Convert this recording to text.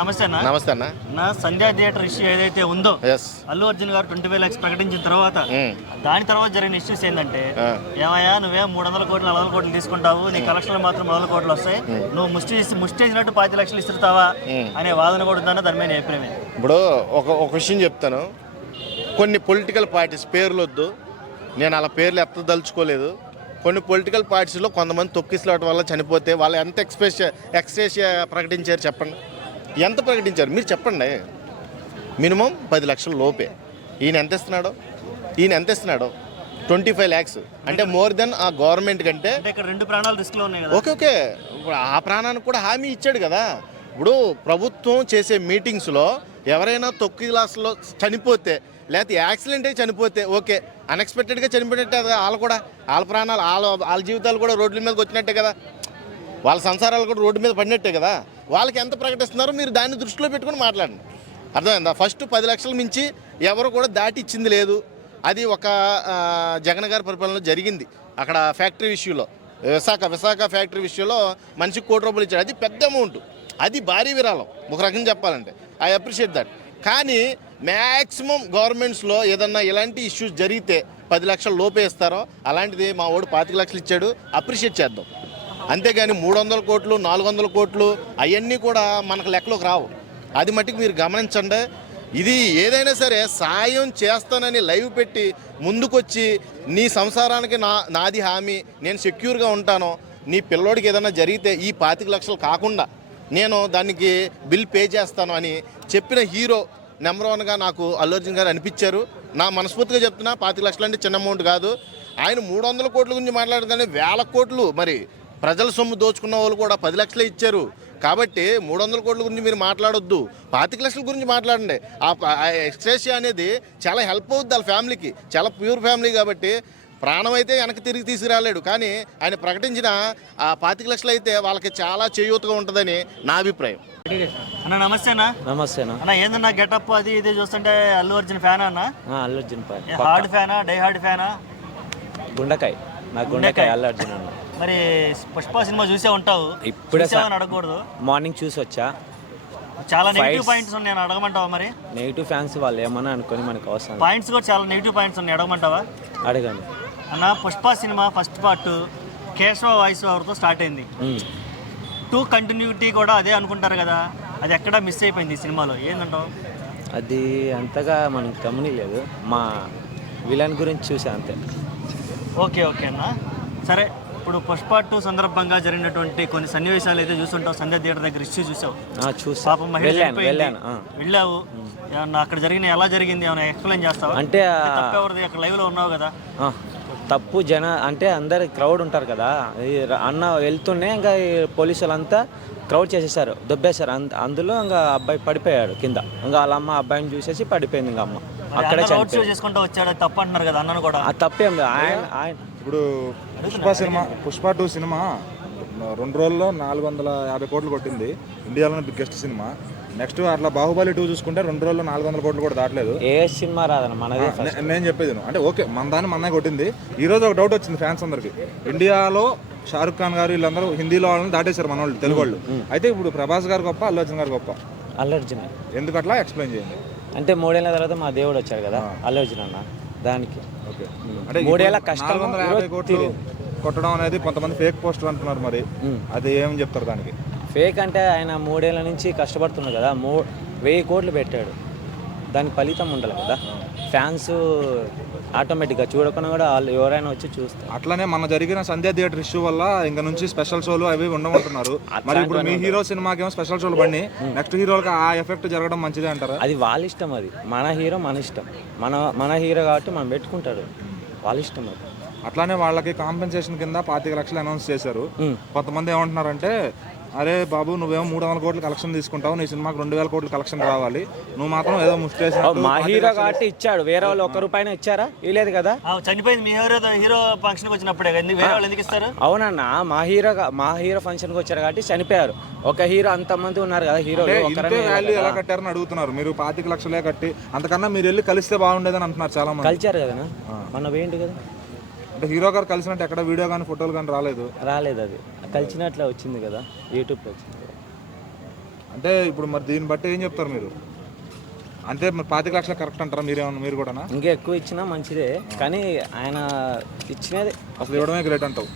నమస్తే అన్న. నమస్తే అన్న. నా సంధ్యా థియేటర్ ఇష్యూ ఏదైతే ఉందో, అల్లు అర్జున్ గారు 25 lakhs ప్రకటించిన తర్వాత దాని తర్వాత జరిగిన ఇష్యూస్ ఏంటంటే, ఏమయ్యా నువ్వే 300 కోట్లు 400 కోట్లు తీసుకుంటావు, నీ కలెక్షన్లు మాత్రం 100 కోట్లు వస్తాయి, నువ్వు ముష్టి వేసినట్టు 25 లక్షలు ఇస్తావా అనే వాదన కూడా ఉందన్న. దాని మీద అభిప్రాయం. ఇప్పుడు ఒక విషయం చెప్తాను. కొన్ని పొలిటికల్ పార్టీస్ పేర్లు వద్దు, నేను అలా పేర్లు ఎత్తదలుచుకోలేదు. కొన్ని పొలిటికల్ పార్టీస్లో కొంతమంది తొక్కిసలాట వల్ల చనిపోతే వాళ్ళు ఎంత ఎక్స్ప్రెస్ ప్రకటించారు చెప్పండి, ఎంత ప్రకటించారు మీరు చెప్పండి. మినిమం 10 లక్షల లోపే. ఈయన ఎంత ఇస్తున్నాడు 25 lakhs అంటే మోర్ దెన్ ఆ గవర్నమెంట్ కంటే. ఇక్కడ 2 ప్రాణాలు రిస్క్లో ఉన్నాయి కదా. ఓకే ఆ ప్రాణానికి కూడా హామీ ఇచ్చాడు కదా. ఇప్పుడు ప్రభుత్వం చేసే మీటింగ్స్లో ఎవరైనా తొక్కిసలాటలో చనిపోతే లేకపోతే యాక్సిడెంట్ అయి చనిపోతే ఓకే, అన్ఎక్స్పెక్టెడ్గా చనిపోయినట్టే కదా. వాళ్ళ ప్రాణాలు వాళ్ళ జీవితాలు కూడా రోడ్ల మీదకి వచ్చినట్టే కదా, వాళ్ళ సంసారాలు కూడా రోడ్డు మీద పడినట్టే కదా. వాళ్ళకి ఎంత ప్రకటిస్తున్నారో మీరు దాన్ని దృష్టిలో పెట్టుకుని మాట్లాడండి. అర్థమైందా? ఫస్ట్ 10 లక్షల మించి ఎవరు కూడా దాటి ఇచ్చింది లేదు. అది ఒక జగన్ గారి పరిపాలనలో జరిగింది. అక్కడ ఫ్యాక్టరీ విషయంలో విశాఖ ఫ్యాక్టరీ విషయంలో మనిషికి 1 కోటి రూపాయలు ఇచ్చాడు. అది పెద్ద అమౌంట్, అది భారీ విరాళం ఒక రకంగా చెప్పాలంటే. I appreciate that. కానీ మ్యాక్సిమం గవర్నమెంట్స్లో ఏదన్నా ఇలాంటి ఇష్యూస్ జరిగితే 10 లక్షల లోపే ఇస్తారో అలాంటిది మా వాడు 25 లక్షలు ఇచ్చాడు, అప్రిషియేట్ చేద్దాం. అంతేగాని 300 కోట్లు 400 కోట్లు అవన్నీ కూడా మనకు లెక్కలోకి రావు. అది మట్టుకు మీరు గమనించండి. ఇది ఏదైనా సరే సాయం చేస్తానని లైవ్ పెట్టి ముందుకొచ్చి నీ సంసారానికి నాది హామీ, నేను సెక్యూర్గా ఉంటాను, నీ పిల్లోడికి ఏదైనా జరిగితే ఈ 25 లక్షలు కాకుండా నేను దానికి బిల్ పే చేస్తాను అని చెప్పిన హీరో నెంబర్ 1గా నాకు అల్లు అర్జున్ గారు అనిపించారు. నా మనస్ఫూర్తిగా చెప్తున్నా, 25 లక్షలు అంటే చిన్న అమౌంట్ కాదు. ఆయన 300 కోట్ల గురించి మాట్లాడగానే 1000 కోట్లు మరి ప్రజల సొమ్ము దోచుకున్న వాళ్ళు కూడా 10 లక్షలే ఇచ్చారు. కాబట్టి 300 కోట్ల గురించి మీరు మాట్లాడొద్దు, 25 లక్షల గురించి మాట్లాడండి. ఆ ఎక్స్ట్రేషియా అనేది చాలా హెల్ప్ అవుద్ది వాళ్ళ ఫ్యామిలీకి. చాలా ప్యూర్ ఫ్యామిలీ కాబట్టి ప్రాణం అయితే వెనక్కి తిరిగి తీసుకురాలేడు. కానీ ఆయన ప్రకటించిన ఆ 25 లక్షలు అయితే వాళ్ళకి చాలా చేయూతగా ఉంటుందని నా అభిప్రాయం. అన్న నమస్తే అన్న. నమస్తే అన్న. ఏందన్నా గెటప్ అది ఇది చూస్తుంటే అల్లు అర్జున్ ఫ్యానా అన్న? అల్లు అర్జున్ హార్డ్ ఫ్యానా, డై హార్డ్ ఫ్యానా? గుండకాయ, నా గుండకాయ అల్లు అర్జున్ అన్న. మరి పుష్ప సినిమా చూసే ఉంటావు, ఇప్పుడే అడగకూడదు. మార్నింగ్ చూసి వచ్చా. చాలా నెగిటివ్ పాయింట్స్ ఉన్నాయి, అడగమంటావా? మరి నెగిటివ్ ఫ్యాన్స్ వాళ్ళు ఏమన్నా అనుకొని మనకు అవసరం. పాయింట్స్ కూడా చాలా నెగిటివ్ పాయింట్స్ ఉన్నాయి, అడగమంటావా? అడగండి అన్న. Pushpa cinema first part Keshava voice ఓవర్తో స్టార్ట్ అయింది. 2 కంటిన్యూటీ కూడా అదే అనుకుంటారు కదా, అది ఎక్కడ మిస్ అయిపోయింది ఈ సినిమాలో, ఏంటంటావు? అది అంతగా మనకు గమనిలేదు, మా విలన్ గురించి చూసా అంతే. ఓకే అన్న. సరే, ఇప్పుడు పుష్ప 2 సందర్భంగా జరిగినటువంటి కొన్ని సన్నివేశాలు అయితే చూస్తుంటావు. సంధ్య థియేటర్ దగ్గర ఇష్యూ చూసావు. పాపం వెళ్ళావు, అక్కడ జరిగిన ఎలా జరిగింది ఏమైనా ఎక్స్ప్లెయిన్ చేస్తావా? అంటే తప్పెవరిది? అక్కడ లైవ్లో ఉన్నావు కదా. తప్పు అంటే అందరు క్రౌడ్ ఉంటారు కదా, అన్న వెళ్తూనే ఇంకా పోలీసు వాళ్ళంతా క్రౌడ్ చేసేసారు, దొబ్బేశారు. అందులో ఇంకా అబ్బాయి పడిపోయాడు కింద. ఇంకా వాళ్ళ అమ్మ అబ్బాయిని చూసేసి పడిపోయింది. ఇంకా అమ్మ అక్కడే చేసుకుంటూ వచ్చాడు, తప్పు అంటున్నారు కదా అన్నను కూడా. తప్పేం లేదు. ఆయన ఇప్పుడు పుష్ప 2 సినిమా 2 రోజుల్లో 450 కోట్లు కొట్టింది, ఇండియాలోనే బిగ్గెస్ట్ సినిమా. నెక్స్ట్ అట్లా బాహుబలి 2 చూసుకుంటే 2 రోజుల్లో 400 కోట్లు కూడా దాటలేదు. ఏ సినిమా రాదన్న మనదే. నేను చెప్పేది అంటే ఓకే, మన కొట్టింది. ఈ రోజు ఒక డౌట్ వచ్చింది ఫ్యాన్స్ అందరికి, ఇండియాలో షారుఖ్ ఖాన్ గారు వీళ్ళందరూ హిందీలో వాళ్ళని దాటేశారు, మన వాళ్ళు తెలుగు వాళ్ళు. అయితే ఇప్పుడు ప్రభాస్ గారు గొప్ప, అల్లు అర్జున్ గారు గొప్ప? అల్లు అర్జున్. ఎందుకు అట్లా ఎక్స్ప్లెయిన్ చేయండి. అంటే 3 ఏళ్ల తర్వాత మా దేవుడు వచ్చాడు కదా అల్లు అర్జున్ అన్న, దానికి. ఓకే, అంటే 3 ఏళ్ల కష్టం 450 కోట్లు కొట్టడం అనేది కొంతమంది ఫేక్ పోస్టర్ అంటున్నారు, మరి అది ఏమని చెప్తారు దానికి? ఫేక్ అంటే ఆయన 3 ఏళ్ల నుంచి కష్టపడుతున్నాడు కదా, 1000 కోట్లు పెట్టాడు, దానికి ఫలితం ఉండాలి కదా. ఫ్యాన్స్ ఆటోమేటిక్గా చూడకుండా కూడా వాళ్ళు ఎవరైనా వచ్చి చూస్తారు. అట్లనే మన జరిగిన సంధ్యా థియేటర్ ఇష్యూ వల్ల ఇంకా నుంచి స్పెషల్ షోలు అవి ఉండమంటున్నారు. మరి ఇప్పుడు మీ హీరో సినిమాకి ఏమో స్పెషల్ షోలు పడి నెక్స్ట్ హీరోలకి ఆ ఎఫెక్ట్ జరగడం మంచిదే అంటారా? అది వాళ్ళ ఇష్టం, అది మన హీరో మన ఇష్టం, మన హీరో కాబట్టి మనం పెట్టుకుంటాడు, వాళ్ళ ఇష్టం అది. అట్లానే వాళ్ళకి కాంపెన్సేషన్ కింద 25 లక్షలు అనౌన్స్ చేశారు. కొంతమంది ఏమంటున్నారంటే, అరే బాబు నువ్వేమో 300 కోట్లు కలెక్షన్ తీసుకుంటావు, నీ సినిమాకి 2000 కోట్లు కలెక్షన్ రావాలి, నువ్వు మాత్రం ఏదో ముస్టేషన్. మా హీరో కాబట్టి ఇచ్చాడు, వేరే వాళ్ళు 1 రూపాయి ఇచ్చారా? ఇవ్వలేదు కదా. చనిపోయింది మీ హీరో ఫంక్షన్కి వచ్చినప్పుడే, వేరే వాళ్ళు ఎందుకు ఇస్తారు? అవునన్నా, మా హీరో ఫంక్షన్కి వచ్చారు కాబట్టి చనిపోయారు. ఒక హీరో అంతమంది ఉన్నారు కదా హీరోలు, వాల్యూ ఎలా కట్టారని అడుగుతున్నారు. మీరు 25 లక్షలే కట్టి అంతకన్నా మీరు వెళ్ళి కలిస్తే బాగుండేదని అంటున్నారు చాలా మంది. కలిచారు కదా మన ఏంటి కదా. అంటే హీరో గారు కలిసినట్టు ఎక్కడ వీడియో కానీ ఫోటోలు కానీ రాలేదు. అది కలిసినట్లే వచ్చింది కదా, యూట్యూబ్లో వచ్చింది కదా. అంటే ఇప్పుడు మరి దీన్ని బట్టి ఏం చెప్తారు మీరు? అంటే మరి 25 లక్షలు కరెక్ట్ అంటారా మీరు కూడా? ఇంకా ఎక్కువ ఇచ్చినా మంచిదే, కానీ ఆయన ఇచ్చినది అసలు ఇవ్వడమే గ్రేట్ అంటావు.